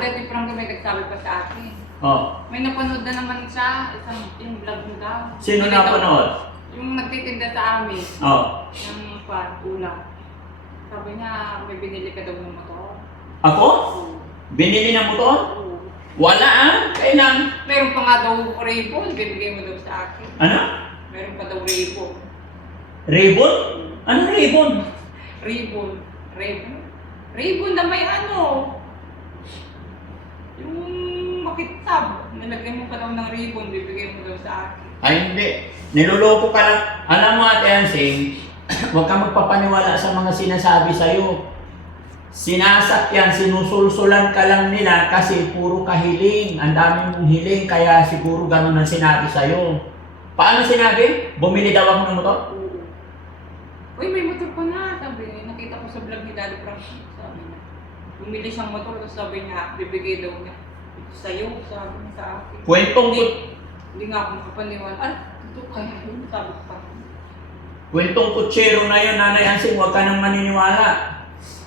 Daddy Frankie may nagsabi pa sa akin. Oh. May napanood na naman siya, yung vlog mo daw. Sino napanood? Yung nagtitinda sa amin. Oh. Yung ulam. Sabi niya, may binili ka daw ng motor. Ako? Oo. Binili ng motor? Oo. Wala ah. Kailan? Meron pa nga daw ribbon, bibigay mo daw sa akin. Ano? Meron pa daw ribbon. Ribbon? Ano ribbon? Ribbon. Ribbon? Ribbon na may ano. Yung makitab. Nilagyan mo pa daw ng ribbon, bibigay mo daw sa akin. Ay hindi. Niloloko ka lang. Alam mo Ate Ansing, huwag kang magpapaniwala sa mga sinasabi sa'yo. Sinasakyan, sinusulsulan ka lang nila kasi puro kahiling. Ang dami mong hiling, kaya siguro ganun ang sinabi sa'yo. Paano sinabi? Bumili daw ako ng motor? Oo. Uy, may motor ko na. Sabi niya, nakita ko sa vlog ni Daddy Frankie. Sabi niya, bumili siyang motor. Tapos sabi niya, bibigay daw niya. Ito sa'yo, sabi niya sa akin. Kwentong Hindi nga ako makapaniwala. Ah, ito kaya yun, sabi ko pa. Kwentong kutsero na yun, Nanay Ansing, huwag ka nang maniniwala.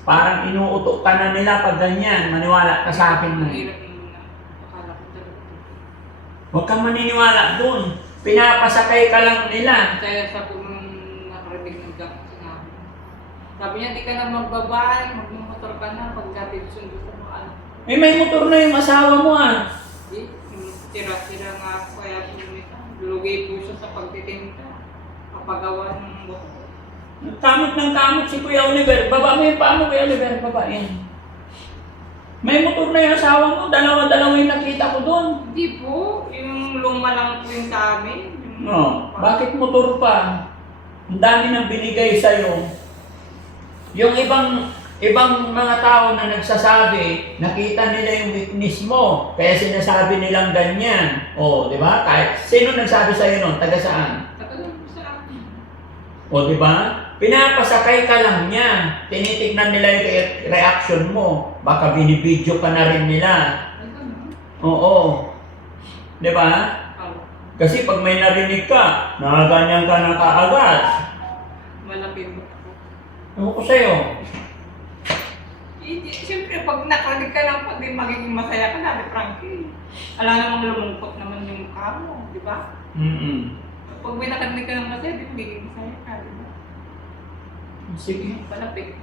Parang inuutok ka na nila pag ganyan. Maniwala ka sa akin mo. Mahirap yung akala ko talaga. Huwag kang maniniwala doon. Pinapasakay ka lang nila. Kaya sa kung nakarinig ng gano'n sinabi. Sabi niya, di ka na magbabae, magmumotor ka na pagkatid sundo sa mga anak. Eh, may motor na yung asawa mo ah. Di, tira-tira nga ako kaya sumita. Lugay po siya sa pagtitinda. Kapagawa ng buhok. Kamot ng kamot si Kuya Oliver. Baba mo yung paa mo, Kuya Oliver. Baba yan. May motor na yung asawa mo. Dalawa-dalawa yung nakita ko doon. Hindi po, yung luma lang po yung sa amin. Yung No, bakit motor pa? Ang dami nang binigay sa'yo. Yung ibang mga tao na nagsasabi, nakita nila yung weakness mo, kaya sinasabi nilang ganyan. O, di ba? Kahit sino nagsabi sa'yo nun? Taga saan? Tagal lang po sa akin. O, di ba? Pinapasakay ka lang niya. Tinitignan nila yung reaction mo. Baka binibidyo ka na rin nila. Ay, ganun. Oo. Di ba? Oh, Kasi pag may narinig ka, nakaganyan ka na kaagad. malapit mo ako. Ano ko sa'yo? Hindi, siyempre, pag nakarinig ka lang, pag di magiging masaya ka na, di Frankie. Alam namang lumungkot naman yung mukha mo, di ba? Pag may nakarinig ka ng masaya, di magiging masaya ka, di ba? Sige. Palapit.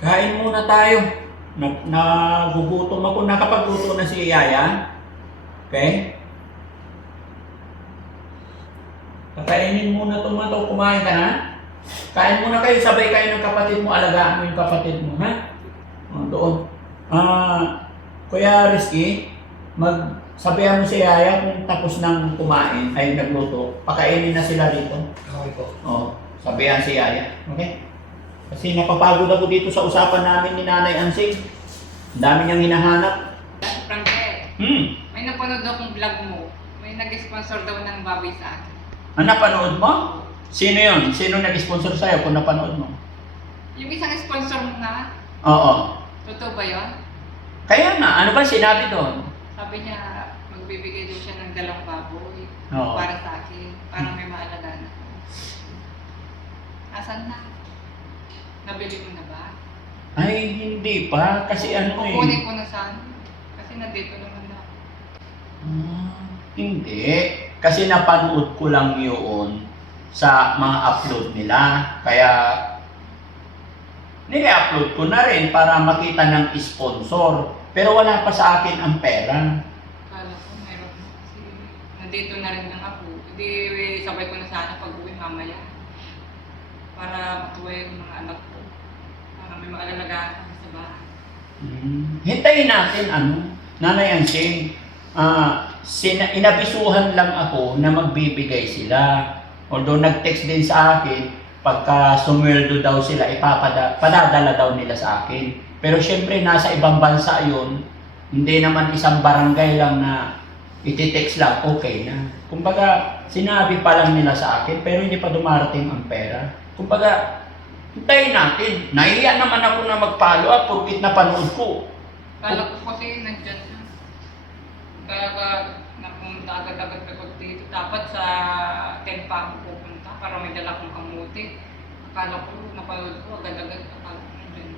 Kain muna tayo. Nagugutom ako. Nakapagluto na si Yaya. Okay? Kakainin muna ito mga to. Kumain ka na? Kain muna kayo. Sabay kayo ng kapatid mo. Alagaan mo yung kapatid mo. Ha? O, doon. Kuya Rizky, sabihan mo si Yaya kung tapos nang kumain ay nagluto. Pakainin na sila dito. Okay po. Oo. Sabihan si Yaya. Okay? Kasi napapagod ako dito sa usapan namin ni Nanay Ansing. Ang dami niyang hinahanap. Frankie, may napanood akong vlog mo. May nag-sponsor daw ng baboy sa akin. Ano napanood mo? Sino yun? Sino nag-sponsor sa'yo kung napanood mo? Yung isang sponsor mo na, Oo. totoo ba yun? Kaya nga, ano ba sinabi doon? Sabi niya, magbibigay daw siya ng 2 baboy Oo. para sa akin. Parang may maalagaan ako. Asan na? Nabili mo na ba? Ay, hindi pa. Kasi ano eh. Kukunin ko na sana. Kasi nandito naman na. Hindi. Kasi napanood ko lang yun sa mga upload nila. Kaya nire-upload ko na rin para makita ng sponsor. Pero wala pa sa akin ang pera. Kala ko meron. Kasi nandito na rin lang ako. Hindi sabay ko na sana pag-uwi mamaya. Para matuwa yung mga anak ko. Para may maalalagaan kami sa bahay. Hintayin natin Nanay Ansing, inabisuhan lang ako na magbibigay sila. Although nag-text din sa akin, pagka sumweldo daw sila, padadala daw nila sa akin. Pero syempre, nasa ibang bansa yun, hindi naman isang barangay lang na iti-text lang, okay na. Kumbaga, sinabi pa lang nila sa akin, pero hindi pa dumarating ang pera. Kumbaga, hintayin natin. Nahiya naman ako na mag-follow up porkit napanood ko. Kala ko kasi nandyan na. Kaya napunta agad-agad ako dito. Dapat sa Tempa ako pupunta para may dala kong kamuti. Akala ko, napanood ko agad-agad. Akala ko nandyan.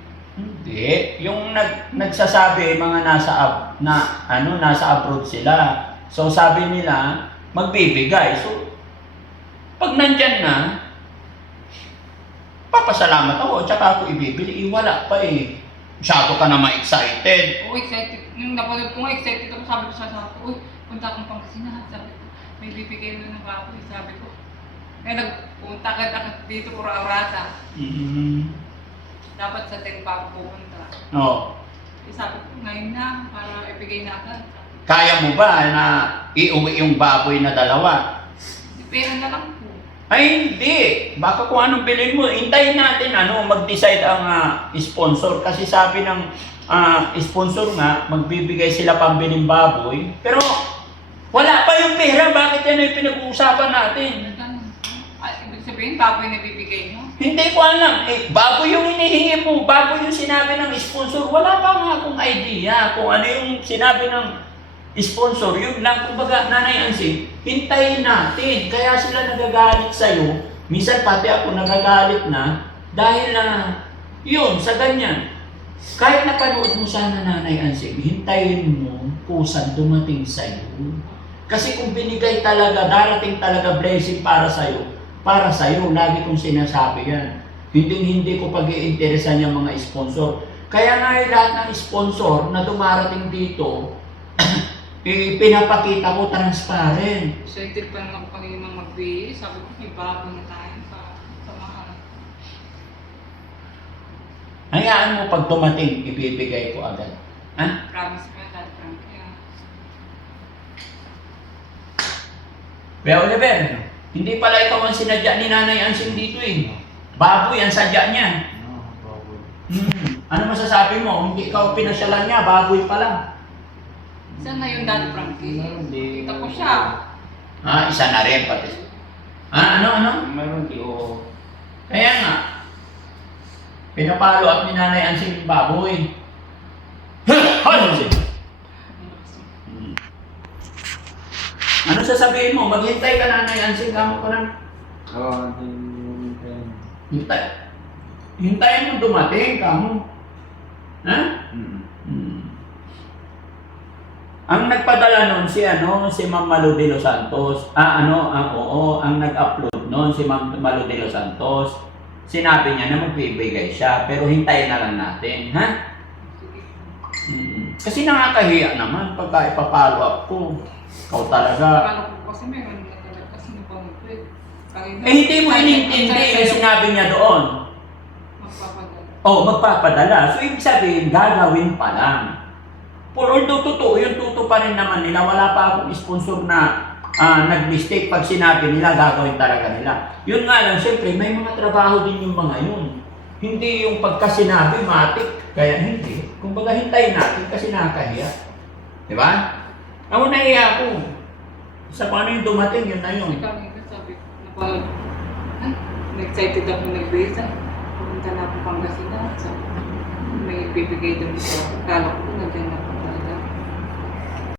Hindi. Yung nagsasabi, mga nasa abroad sila. So sabi nila, magbibigay. So, pag nandyan na, papasalamat ako, tsaka ako ibibili. Wala pa eh. Masyado ka na ma-excited. Oo, excited. Yung napanood ko nga, excited ako. Sabi ko sa asawa ko, uy, punta akong Pangasinan. Sabi ko, may bibigay na ng baboy. Sabi ko, kaya nagpunta ka dito, ura-urata. Dapat sa 10 pa ako pupunta. Oo. Sabi ko, ngayon na, para ibigay na agad. Kaya mo ba na iuwi yung baboy na dalawa? Pera na lang po. Ay, hindi. Baka kung anong bilhin mo, hintayin natin mag-decide ang sponsor. Kasi sabi ng sponsor nga, magbibigay sila pambiling baboy. Pero wala pa yung pera. Bakit yan ay pinag-uusapan natin? Ibig sabihin, baboy na bibigay mo? Hindi ko alam. Baboy yung hinihingi mo. Baboy yung sinabi ng sponsor. Wala pa nga akong idea kung ano yung sinabi ng sponsor. Yun lang, kumbaga, Nanay Ansing, hintayin natin. Kaya sila nagagalit sa'yo. Minsan pati ako nagagalit na dahil na, yun, sa ganyan. Kahit napanood mo sana, Nanay Ansing, hintayin mo kusang dumating sa'yo. Kasi kung binigay talaga, darating talaga blessing para sa'yo, lagi kong sinasabi yan. Hindi ko pag-iinteresan yung mga sponsor. Kaya nga lahat ng sponsor na dumarating dito, pinapakita ko transparent. Excited pa naman ako kanina mag-bihis. Sabi ko, may baboy na tayo sa mahal. Hayaan mo pag dumating, ibibigay ko agad. Ha? Promise ko yan, Frankie. Kuya Oliver, hindi pala ikaw ang sinadya ni Nanay Ansing dito eh. Baboy ang sadya niya. Ano masasabi mo? Hindi ikaw pinasyalan niya, baboy pa lang. Saan na yung Daddy Frankie? Kita ko siya. Isa na rin pati. Ano? Meron di o. Kaya nga, pinapalo up ni Nanay Ansing yung baboy. Ano sasabihin mo? Maghintay ka, Nanay Ansing, kamo ko lang. Oo, Hintayin mo dumating, kamo. Ha? Ang nagpadala nun si Ma'am Malu de los Santos. Ang nag-upload nun si Ma'am Malu de los Santos. Sinabi niya na magbibigay siya, pero hintayin na lang natin, ha? Kasi nakakahiya naman pagka ipapalo up ko. Ikaw talaga. Paano ko kasi meron na talaga kasi napangipit. Hindi mo inintindi yung sinabi niya doon. Magpapadala. So, ibig sabihin, gagawin pa lang. For although totoo, yung totoo pa rin naman nila, wala pa akong sponsor na nag-mistake pag sinabi nila, gagawin talaga nila. Yun nga lang, siyempre, may mga trabaho din yung mga yun. Hindi yung pagkasinabi, matik. Kaya hindi. Kumbaga, hintayin natin kasi nakakahiya. Diba? Ako nahiya ako. Sa kung ano yung dumating, yun na yun. Sabi ko, excited ako nag-visa. Pumunta na ako Pangasinan. Sabi ko, may bibigay doon dito. Kala ko, naganda